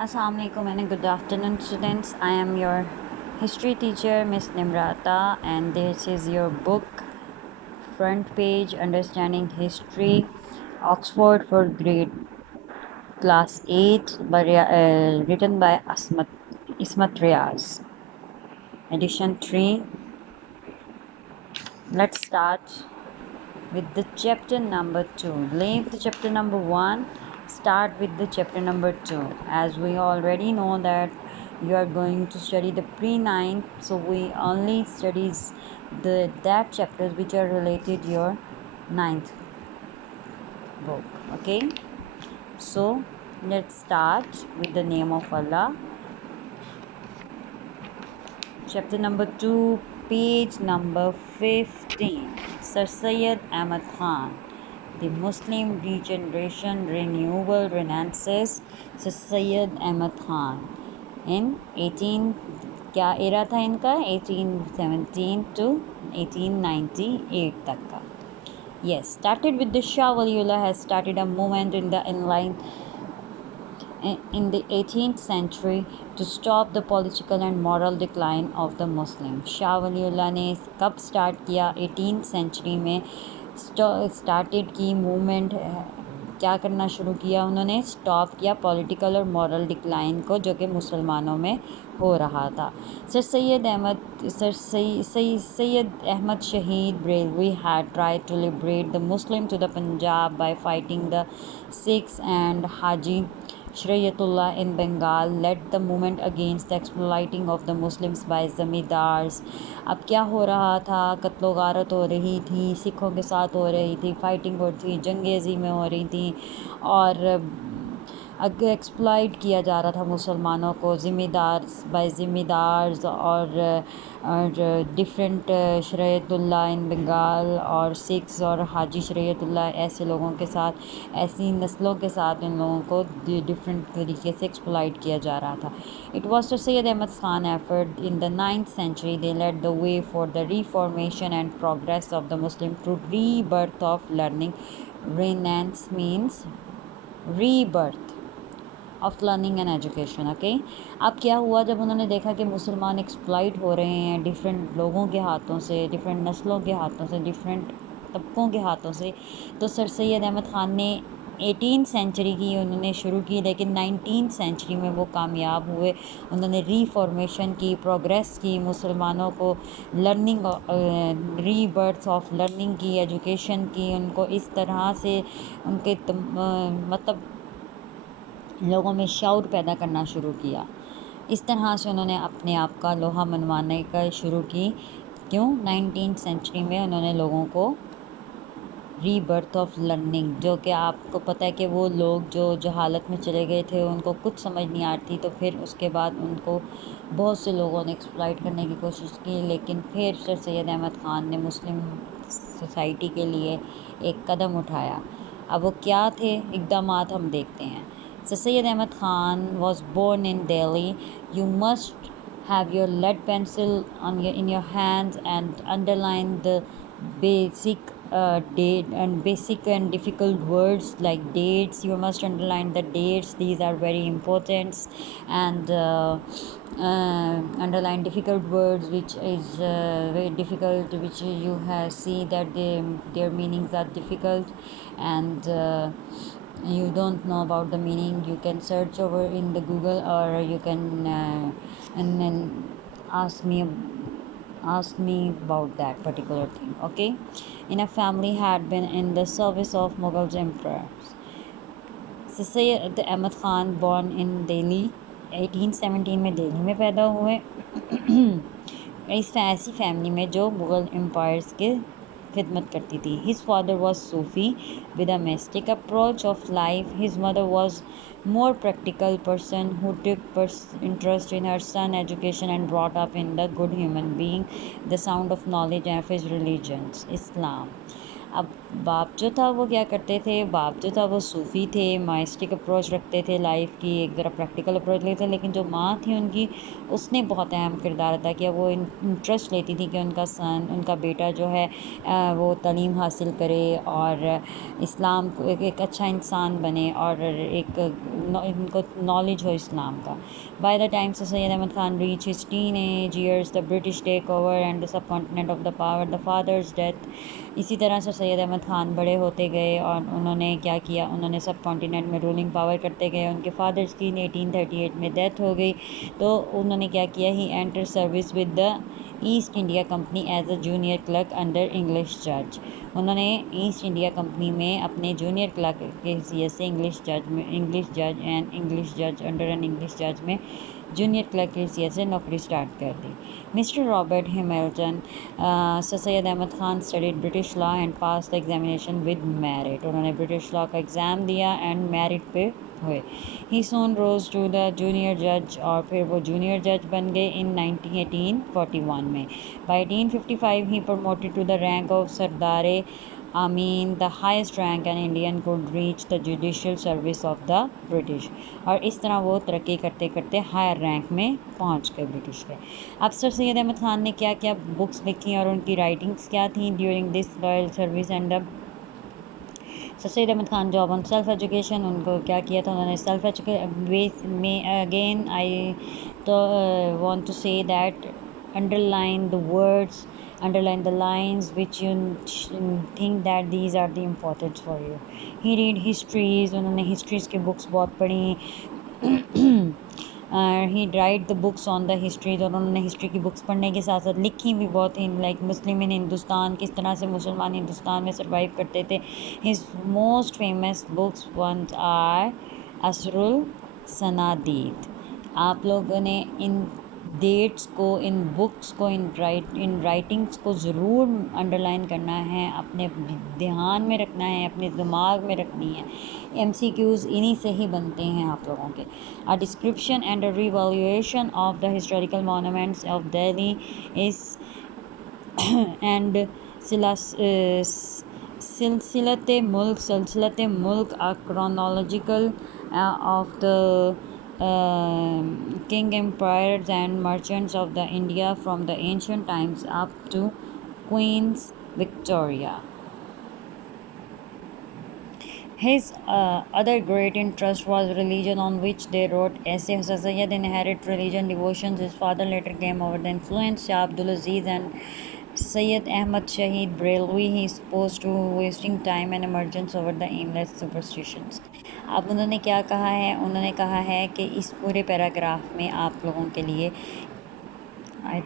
Assalamu alaikum and good afternoon, students. I am your history teacher, Miss Nimrata, and this is your book, Front Page Understanding History, Oxford for Grade Class 8, written by Ismat Riaz. Edition 3. Let's start with the chapter number 2. Leave the chapter number 1, start with the chapter number 2. As we already know that you are going to study the pre-9, so we only studies that chapters which are related your ninth book. Okay, so let's start with the name of Allah. Chapter number 2, page number 15. Sir Syed Ahmad Khan, The Muslim Regeneration Renewal Renaissance. Sir Syed Ahmad Khan in 18 क्या era था इनका 1817 to 1898 तक का. Yes, started with the Shah Waliullah has started a movement in the 18th century to stop the political and moral decline of the Muslims. Shah Waliullah ने कब start किया? 18th century में started की मूवमेंट. क्या करना शुरू किया उन्होंने? स्टॉप किया पॉलिटिकल और मॉरल डिक्लाइन को जो कि मुसलमानों में हो रहा था. सर सैयद अहमद शहीद Brailwi had tried to liberate the Muslim to the Punjab by fighting the Sikhs, and Haji Shrayatullah in Bengal led the movement against the exploiting of the Muslims by zamindars. अब क्या हो रहा था? कत्लो गारत हो रही थी, सिखों के साथ हो रही थी, फाइटिंग हो रही थी, जंगेज़ी में हो रही थी और एक्सप्लॉइट किया जा रहा था मुसलमानों को ज़मींदार्स और डिफरेंट शरीयतुल्लाह इन बंगाल और सिख्स और हाजी शरीयतुल्लाह ऐसे लोगों के साथ, ऐसी नस्लों के साथ इन लोगों को डिफरेंट तरीके से एक्सप्लॉइट किया जा रहा था. It was sir Syed Ahmad Khan effort in the 9th century. They led the way for the reformation and progress of the Muslim through rebirth of learning. Renaissance means rebirth of learning and education. Okay, अब क्या हुआ जब उन्होंने देखा कि मुसलमान exploit हो रहे हैं डिफरेंट लोगों के हाथों से, डिफरेंट नस्लों के हाथों से, डिफरेंट तबकों के हाथों से, तो सर सैयद अहमद ख़ान ने 18th सेंचुरी की उन्होंने शुरू की, लेकिन 19th सेंचुरी में वो कामयाब हुए. उन्होंने रीफॉर्मेशन की, प्रोग्रेस की, मुसलमानों को लर्निंग रीबर्थ ऑफ लर्निंग की, एजुकेशन की, उनको इस तरह से उनके मतलब लोगों में शऊर पैदा करना शुरू किया. इस तरह से उन्होंने अपने आप का लोहा मनवाने का शुरू की. क्यों? 19th सेंचुरी में उन्होंने लोगों को रीबर्थ ऑफ लर्निंग, जो कि आपको पता है कि वो लोग जो जहालत में चले गए थे, उनको कुछ समझ नहीं आती, तो फिर उसके बाद उनको बहुत से लोगों ने एक्सप्लॉइट करने की कोशिश की, लेकिन फिर सर सैयद अहमद ख़ान ने मुस्लिम सोसाइटी के लिए एक कदम उठाया. अब वो क्या थे इक़दामात हम देखते हैं. So Syed Ahmad Khan was born in Delhi. You must have your lead pencil in your hands and underline the basic basic and difficult words like dates. You must underline the dates. These are very important. And underline difficult words which is very difficult, which you have see that their meanings are difficult, and you don't know about the meaning, you can search over in the Google, or you can and then ask me about that particular thing. Okay, in a family had been in the service of Mughal emperors. Syed Ahmad Khan born in Delhi 1817 में दिल्ली में पैदा हुए. इस ऐसी family में जो Mughal empires के खिदमत करती थी. His father was Sufi with a mystic approach of life. His mother was more practical person who took interest in her son education and brought up in the good human being, the sound of knowledge of his religion, Islam. अब बाप जो था वो क्या करते थे, बाप जो था वो सूफ़ी थे, माइस्टिक अप्रोच रखते थे लाइफ की, एक ज़रा प्रैक्टिकल अप्रोच लेते थे। लेकिन जो माँ थी उनकी, उसने बहुत अहम किरदार अदा किया। वो इंटरेस्ट लेती थी कि उनका बेटा जो है वो तालीम हासिल करे और इस्लाम को एक अच्छा इंसान बने और इनको नॉलेज हो इस्लाम का। By the time Syed Ahmad Khan reach his teenage years the British take over and the subcontinent of the power the father's death. इसी तरह से सैयद अहमद ख़ान बड़े होते गए और उन्होंने क्या किया, उन्होंने सब कॉन्टिनेंट में रूलिंग पावर करते गए। उनके फादर्स की 1838 में डेथ हो गई, तो उन्होंने क्या किया, he enter service with the East India Company as a junior clerk under English जज। उन्होंने ईस्ट इंडिया कंपनी में अपने जूनियर क्लर्क के हैसियत से इंग्लिश जज अंडर एन इंग्लिश जज में जूनियर क्लर्क की हैसियत से नौकरी स्टार्ट कर दी। Mister Robert Hamilton Syed Ahmad Khan studied British law and pass the examination with merit. उन्होंने ब्रिटिश लॉ का एग्ज़ाम दिया एंड मेरिट पे हुए। He soon rose to the junior जज और फिर वो जूनियर जज बन गए इन 1841 में। By 1855 he promoted to the rank of सरदारे आमीन, the highest rank an Indian could reach the judicial service of the British. और इस तरह वो तरक्की करते करते हायर रैंक में पहुंच गए ब्रिटिश के। अब सर सैयद अहमद ख़ान ने क्या क्या बुक्स लिखी और उनकी राइटिंग्स क्या थी during this loyal service and the Syed Ahmad Khan job on self education. उनको क्या किया था, उन्होंने सेल्फ एजुकेशन में अगेन आई तो want to say that underline the words, underline the lines which you think that these are the important for you. He read histories, उन्होंने histories की books बहुत पढ़ी। He write the books on the histories, और उन्होंने history की books पढ़ने के साथ साथ लिखी भी बहुत इन लाइक मुस्लिम इन हिंदुस्तान, किस तरह से मुसलमान हिंदुस्तान में सर्वाइव करते थे। His most famous books ones are Asarul Sanadid. आप लोगों ने इन डेट्स को, इन बुक्स को, इन राइटिंग्स को ज़रूर अंडरलाइन करना है, अपने ध्यान में रखना है, अपने दिमाग में रखनी है। MCQs इन्हीं से ही बनते हैं आप लोगों के। A description and a revaluation of the historical monuments of Delhi इस एंड सिलसिलत मुल्क अ chronological of the king empires and merchants of the India from the ancient times up to Queen's Victoria. His other great interest was religion, on which they wrote essays. Sayyid inherited religion devotions. His father later came over the influence. Shah Abdul Aziz and Sayyid Ahmad Shahid Brailwi, he is opposed to wasting time and emergence over the aimless superstitions. अब उन्होंने क्या कहा है, उन्होंने कहा है कि इस पूरे पैराग्राफ में आप लोगों के लिए आई